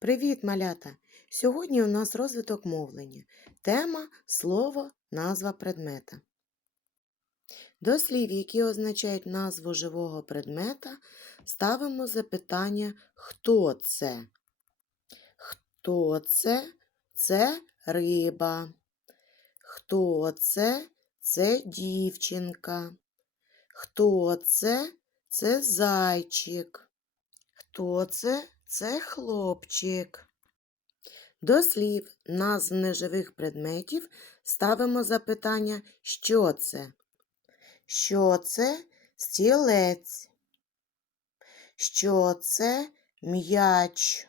Привіт, малята! Сьогодні у нас розвиток мовлення. Тема слово, назва предмета. До слів, які означають назву живого предмета, ставимо запитання хто це? Хто це? Це риба. Хто це? Це дівчинка. Хто це? Це зайчик. Хто це? Це хлопчик. До слів назв неживих предметів ставимо запитання що це? Що це стілець? Що це м'яч?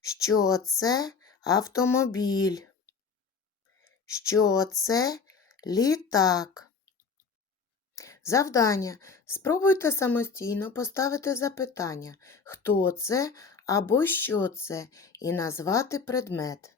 Що це автомобіль? Що це літак? Завдання. Спробуйте самостійно поставити запитання, хто це або що це, і назвати предмет.